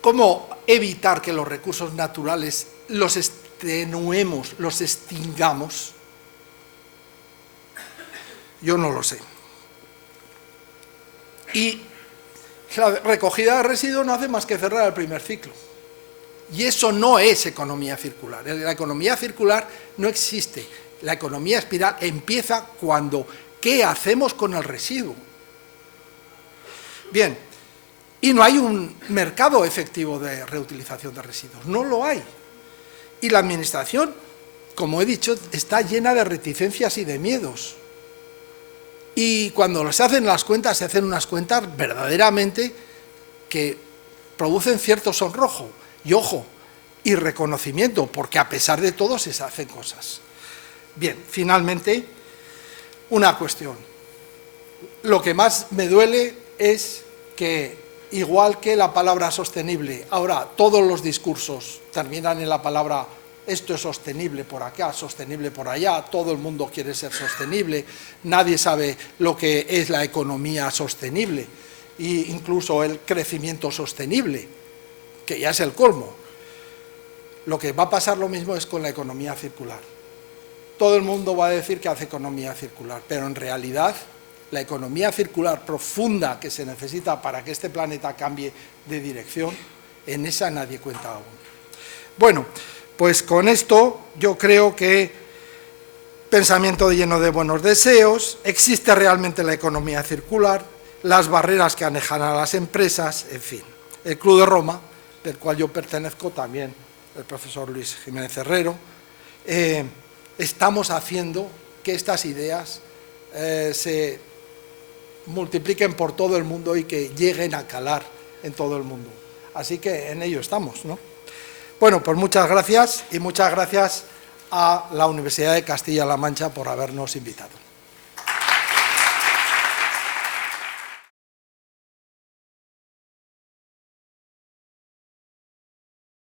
¿Cómo evitar que los recursos naturales los extenuemos, los extingamos? Yo no lo sé. Y la recogida de residuos no hace más que cerrar el primer ciclo. Y eso no es economía circular. La economía circular no existe. La economía espiral empieza cuando ¿qué hacemos con el residuo? Bien, y no hay un mercado efectivo de reutilización de residuos. No lo hay. Y la administración, como he dicho, está llena de reticencias y de miedos. Y cuando se hacen las cuentas, se hacen unas cuentas verdaderamente que producen cierto sonrojo y ojo, y reconocimiento, porque a pesar de todo se hacen cosas. Bien, finalmente, una cuestión. Lo que más me duele es que, igual que la palabra sostenible, ahora todos los discursos terminan en la palabra esto es sostenible por acá, sostenible por allá, todo el mundo quiere ser sostenible, nadie sabe lo que es la economía sostenible, e incluso el crecimiento sostenible, que ya es el colmo. Lo que va a pasar lo mismo es con la economía circular. Todo el mundo va a decir que hace economía circular, pero en realidad la economía circular profunda que se necesita para que este planeta cambie de dirección, en esa nadie cuenta aún. Bueno, pues con esto yo creo que pensamiento lleno de buenos deseos, existe realmente la economía circular, las barreras que alejan a las empresas, en fin. El Club de Roma, del cual yo pertenezco también, el profesor Luis Jiménez Herrero, estamos haciendo que estas ideas se multipliquen por todo el mundo y que lleguen a calar en todo el mundo. Así que en ello estamos, ¿no? Bueno, pues muchas gracias y muchas gracias a la Universidad de Castilla-La Mancha por habernos invitado.